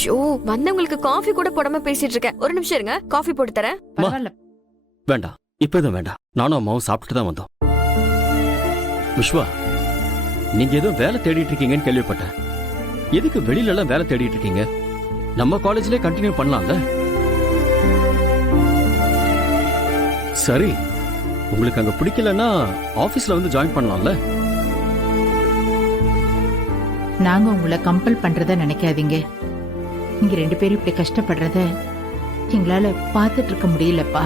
Show, வந்தவங்களுக்கு coffee கூட போடாம பேசிட்டு இருக்கேன். ஒரு நிமிஷம் இருங்க, காஃபி போட்டு தரேன். பரவாயில்ல. வேண்டாம், இப்ப எதுவும் வேண்டாம். நானும் அம்மாவும் சாப்பிட்டுட்டு தான் வந்தோம். விஸ்வா, நீங்க ஏதோ வேலை தேடிட்டு இருக்கீங்கன்னு கேள்விப்பட்டேன். எதுக்கு வெளியில எல்லாம் வேலை தேடிட்டு இருக்கீங்க? நம்ம காலேஜ்லயே கண்டினியூ பண்ணலாம்ல. சரி, உங்களுக்கு அங்க பிடிக்கலன்னா ஆபீஸ்ல வந்து ஜாயின் பண்ணலாம்ல. நாங்க உங்களை கம்பல் பண்றத நினைக்காதீங்க. நீங்க 2 பேரும் இப்படி கஷ்டப்படுறத எங்களால பாத்துட்டு இருக்க முடியலப்பா.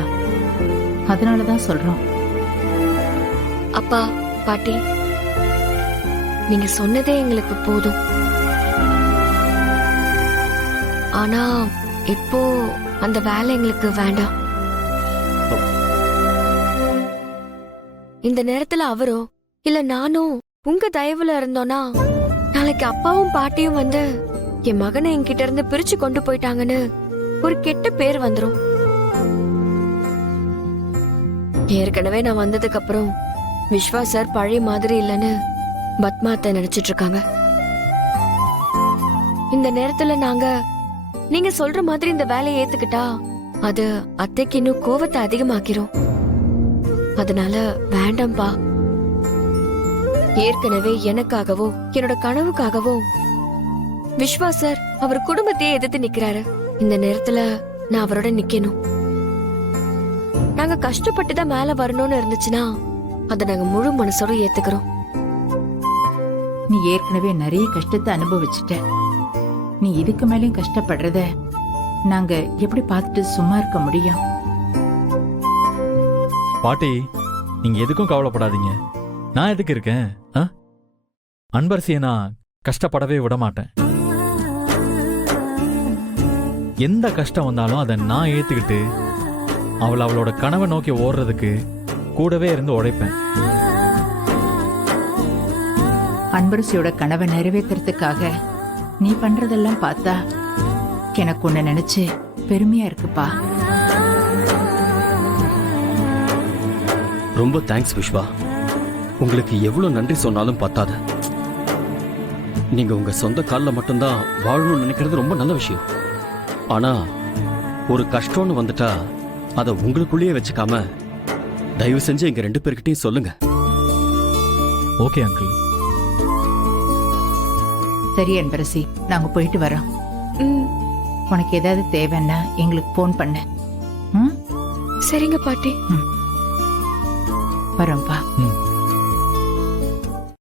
அதனாலதான் சொல்றோம். அப்பா, பாட்டி, நீங்க சொன்னதே எங்களுக்கு போதும். ஆனா இப்போ அந்த வேலை எங்களுக்கு வேண்டாம். இந்த நேரத்துல அவரோ இல்ல நானும் உங்க தயவுல இருந்தோம்னா நாளைக்கு அப்பாவும் பாட்டியும் வந்து என் மகனை என்கிட்ட இருந்து பிரிச்சு கொண்டு போயிட்டாங்கன்னு ஒரு கெட்ட பேர் வந்துரும். ஏற்கனவே நான் வந்ததுக்கு அப்புறம் விஸ்வா சார் பழைய மாதிரி இல்லைன்னு பத்மாத்த நினைச்சிட்டு இருக்காங்க. இந்த நேரத்துல நீங்க சொல்ற மாதிரி இந்த வேலையை ஏத்துக்கிட்டா அது அத்தைக்கு இன்னும் கோவத்தை அதிகமாக்கிரும். அதனால வேண்டாம்பா. ஏற்கனவே எனக்காகவோ என்னோட கனவுக்காகவோ விஸ்வா சார் அவர் குடும்பத்தையே எதிர்த்து நிக்கிறாரு. இந்த நேரத்துல நான் அவரோட நிக்கணும். நாங்க கஷ்டப்பட்டுதான் மேல வரணும்னு இருந்துச்சுன்னா அதை நாங்க முழு மனசோட ஏத்துக்கிறோம். நீ ஏற்கனவே நிறைய கஷ்டத்தை அனுபவிச்சுட்ட. நீ இதுக்கு மேலேயும் கஷ்டப்படுறத நாங்க எப்படி பார்த்துட்டு சும்மா இருக்க முடியும்? பாட்டி, நீங்க எதுக்கும் கவலைப்படாதீங்க. நான் எதுக்கு இருக்கேன்? அன்பரசியை நான் கஷ்டப்படவே விட மாட்டேன். எந்த கஷ்டம் வந்தாலும் அதை நான் ஏத்துக்கிட்டு அவளோட கனவை நோக்கி ஓடுறதுக்கு கூடவே இருந்து உழைப்பேன். அன்பரசியோட கனவை நிறைவேற்றுறதுக்காக நீ பண்றதெல்லாம் பார்த்தா எனக்கு ஒண்ணு நினைச்சு பெருமையா இருக்குப்பா. ரொம்ப தேங்க்ஸ் விஸ்வா. உங்களுக்கு எவ்வளவு நன்றி சொன்னாலும் பத்தாது. நீங்க உங்க சொந்த காலில் மட்டும்தான் வாழணும்னு நினைக்கிறது ரொம்ப நல்ல விஷயம். ஆனா ஒரு கஷ்டம்னு வந்துட்டா அதை உங்களுக்குள்ளேயே வச்சுக்காம தயவு செஞ்சு எங்க 2 பேர்கிட்டையும் சொல்லுங்க. Okay uncle. சரி அன்பரசி, நாங்க போயிட்டு வரோம். உனக்கு ஏதாவது தேவைன்னா எங்களுக்கு போன் பண்ண. சரிங்க பாட்டி. வரோம்ப்பா.